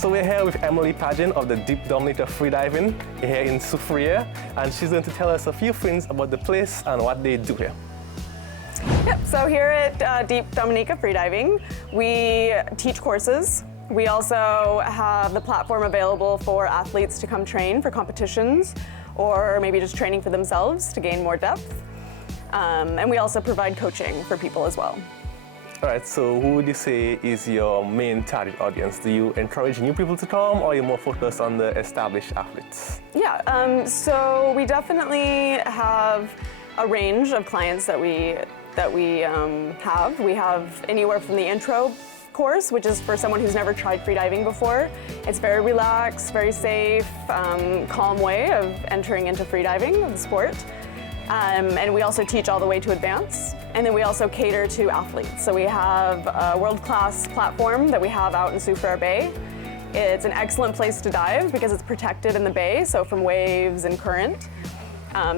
So we're here with Emily Pageant of the Deep Dominica Freediving here in Soufriere, and she's going to tell us a few things about the place and what they do here. Yep, so here at Deep Dominica Freediving, we teach courses. We also have the platform available for athletes to come train for competitions or maybe just training for themselves to gain more depth. And we also provide coaching for people as well. All right, so who would you say is your main target audience? Do you encourage new people to come, or are you more focused on the established athletes? Yeah, so we definitely have a range of clients that we have. We have anywhere from the intro course, which is for someone who's never tried freediving before. It's very relaxed, very safe, calm way of entering into freediving, the sport. And we also teach all the way to advance. And then we also cater to athletes. So we have a world-class platform that we have out in Soufriere Bay. It's an excellent place to dive because it's protected in the bay, so from waves and current.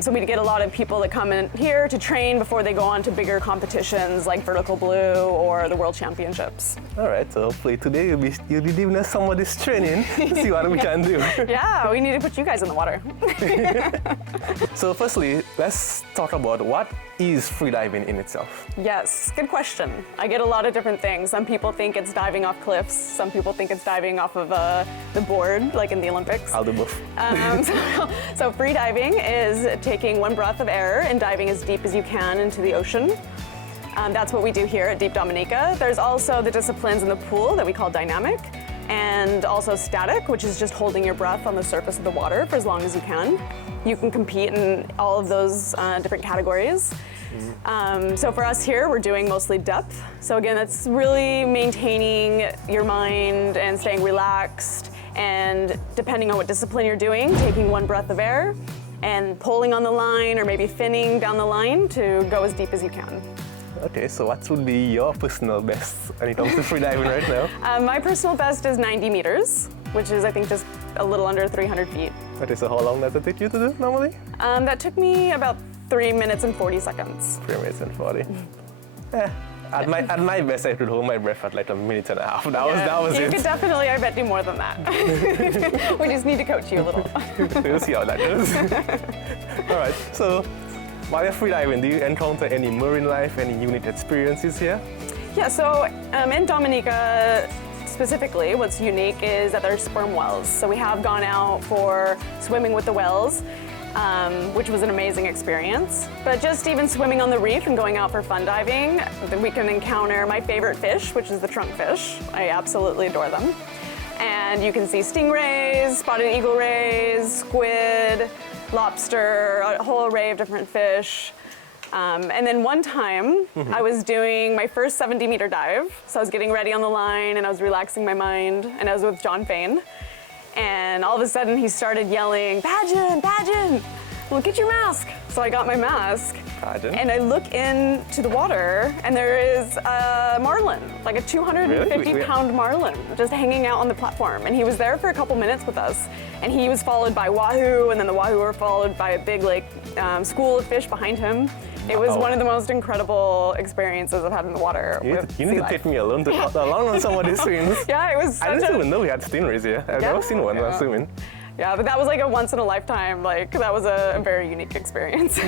So we get a lot of people that come in here to train before they go on to bigger competitions like Vertical Blue or the World Championships. All right, so hopefully today you'll be giving us some of this training to see what we can do. Yeah, we need to put you guys in the water. So firstly, let's talk about what is freediving in itself. Yes, good question. I get a lot of different things. Some people think it's diving off cliffs. Some people think it's diving off of the board, like in the Olympics. I'll do both. So freediving is taking one breath of air and diving as deep as you can into the ocean. That's what we do here at Deep Dominica. There's also the disciplines in the pool that we call dynamic, and also static, which is just holding your breath on the surface of the water for as long as you can. You can compete in all of those different categories. So for us here, we're doing mostly depth. So again, it's really maintaining your mind and staying relaxed, and depending on what discipline you're doing, taking one breath of air and pulling on the line or maybe finning down the line to go as deep as you can. Okay, so what would be your personal best when it comes to freediving right now? My personal best is 90 meters, which is I think just a little under 300 feet. Okay, so how long does it take you to do normally? That took me about 3 minutes and 40 seconds. 3 minutes and 40. At my best, I could hold my breath at like a minute and a half. That was you it. You could definitely, I bet, do more than that. We just need to coach you a little. We'll see how that goes. All right, so while you're freediving, do you encounter any marine life, any unique experiences here? Yeah, so in Dominica specifically, what's unique is that there's sperm whales. So we have gone out for swimming with the whales, which was an amazing experience. But just even swimming on the reef and going out for fun diving, we can encounter my favorite fish, which is the trunk fish. I absolutely adore them. And you can see stingrays, spotted eagle rays, squid, lobster, a whole array of different fish. And then one time, I was doing my first 70-meter dive. So I was getting ready on the line and I was relaxing my mind, and I was with John Fain. And all of a sudden he started yelling, "Pageant, Pageant, look at your mask." So I got my mask, Pageant? and I look into the water, and there is a marlin, like a 250-pound marlin, just hanging out on the platform. And he was there for a couple minutes with us. And he was followed by wahoo, and then the wahoo were followed by a big school of fish behind him. It was one of the most incredible experiences I've had in the water. You need to take me along on some of these things. Yeah, it was I didn't even know we had stingrays here. I've never seen one while swimming. Yeah, but that was like a once in a lifetime, that was a very unique experience.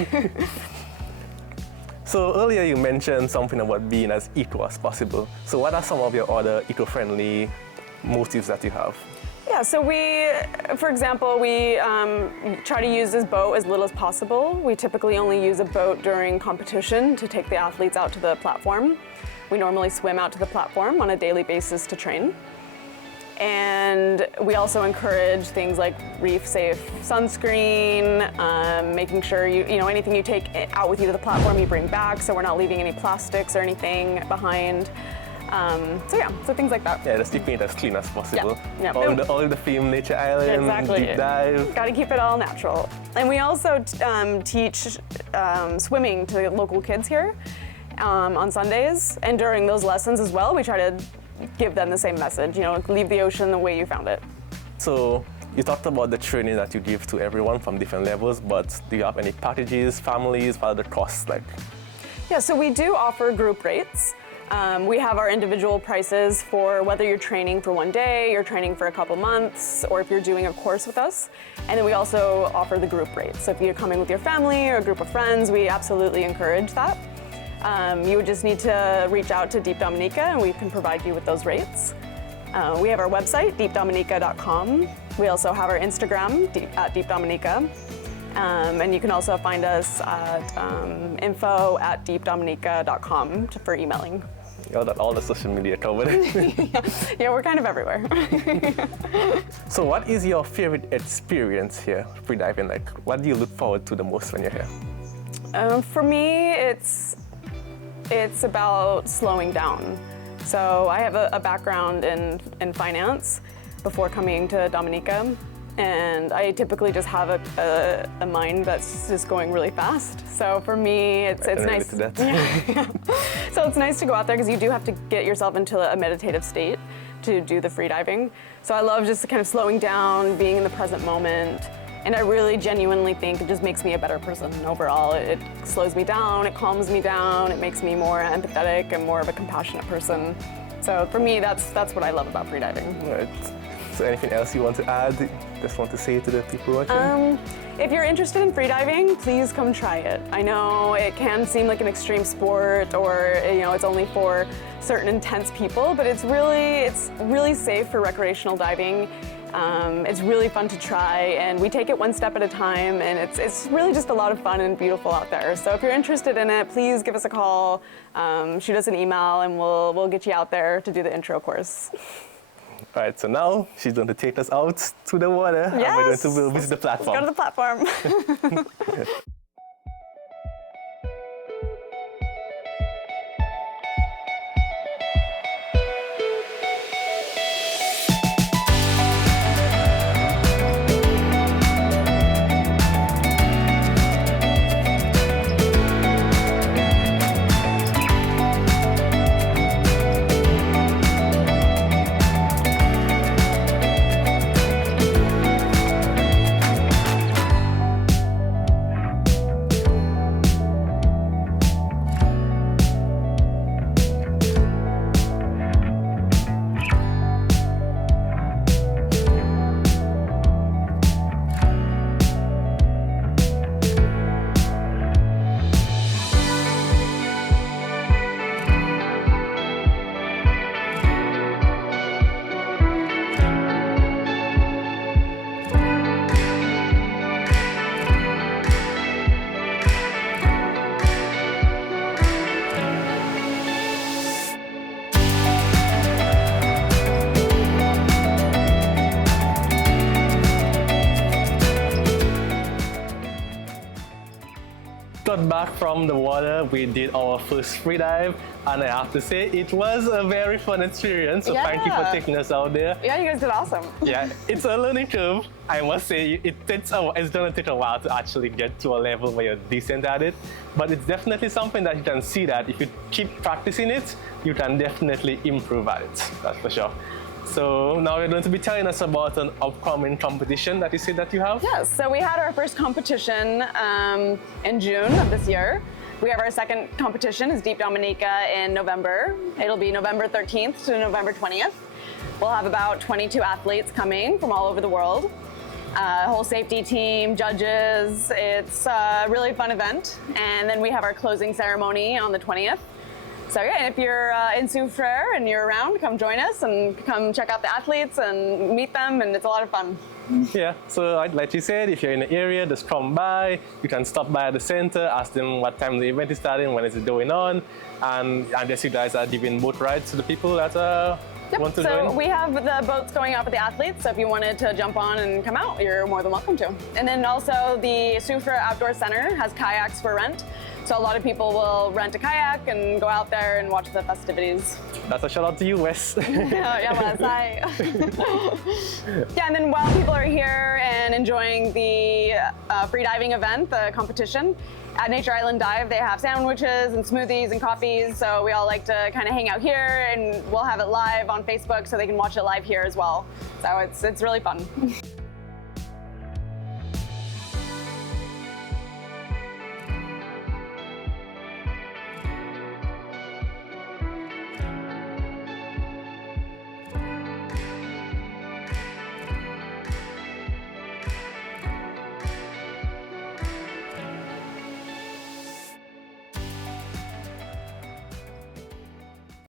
So earlier you mentioned something about being as eco as possible. So what are some of your other eco-friendly motives that you have? Yeah, so for example, we try to use this boat as little as possible. We typically only use a boat during competition to take the athletes out to the platform. We normally swim out to the platform on a daily basis to train. And we also encourage things like reef-safe sunscreen, making sure anything you take out with you to the platform you bring back, so we're not leaving any plastics or anything behind. So things like that. Yeah, just keeping it as clean as possible. Yeah. All the theme, Nature Island, exactly. Deep Dive. Got to keep it all natural. And we also teach swimming to the local kids here on Sundays. And during those lessons as well, we try to give them the same message, leave the ocean the way you found it. So you talked about the training that you give to everyone from different levels, but do you have any packages, families, what are the costs like? Yeah, so we do offer group rates. We have our individual prices for whether you're training for one day, you're training for a couple months, or if you're doing a course with us. And then we also offer the group rates. So if you're coming with your family or a group of friends, we absolutely encourage that. You would just need to reach out to Deep Dominica and we can provide you with those rates. We have our website, deepdominica.com. We also have our Instagram, at Deep Dominica. And you can also find us at info@deepdominica.com for emailing. You got all the social media covered. Yeah, we're kind of everywhere. So what is your favorite experience here, freediving? Like, what do you look forward to the most when you're here? For me, it's about slowing down. So I have a background in finance before coming to Dominica, and I typically just have a mind that's just going really fast. So for me, it's nice. To that. Yeah. So it's nice to go out there because you do have to get yourself into a meditative state to do the freediving. So I love just kind of slowing down, being in the present moment. And I really genuinely think it just makes me a better person overall. It slows me down, it calms me down, it makes me more empathetic and more of a compassionate person. So for me, that's what I love about freediving. Right. So anything else you want to add? Just want to say to the people watching? If you're interested in freediving, please come try it. I know it can seem like an extreme sport, or it's only for certain intense people, but it's really safe for recreational diving. It's really fun to try, and we take it one step at a time, and it's really just a lot of fun and beautiful out there. So if you're interested in it, please give us a call, shoot us an email, and we'll get you out there to do the intro course. All right, so now she's going to take us out to the water, yes. And we're going to visit the platform. Let's go to the platform. Got back from the water, we did our first free dive, and I have to say it was a very fun experience. So thank you for taking us out there. Yeah, you guys did awesome. Yeah, it's a learning curve. I must say it's gonna take a while to actually get to a level where you're decent at it, but it's definitely something that you can see that if you keep practicing it, you can definitely improve at it. That's for sure. So now you're going to be telling us about an upcoming competition that you said that you have? Yes, so we had our first competition in June of this year. We have our second competition is Deep Dominica in November. It'll be November 13th to November 20th. We'll have about 22 athletes coming from all over the world. Whole safety team, judges. It's a really fun event. And then we have our closing ceremony on the 20th. So yeah, if you're in Sioux Frere and you're around, come join us and come check out the athletes and meet them, and it's a lot of fun. Yeah, so like you said, if you're in the area, just come by. You can stop by at the center, ask them what time the event is starting, when is it going on, and I guess you guys are giving boat rides to the people that want to join. So we have the boats going out with the athletes, so if you wanted to jump on and come out, you're more than welcome to. And then also the Sioux Frere Outdoor Center has kayaks for rent. So a lot of people will rent a kayak and go out there and watch the festivities. That's a shout out to you, Wes. Yeah, Wes, hi. Yeah, and then while people are here and enjoying the freediving event, the competition, at Nature Island Dive, they have sandwiches and smoothies and coffees. So we all like to kind of hang out here, and we'll have it live on Facebook so they can watch it live here as well. So it's really fun.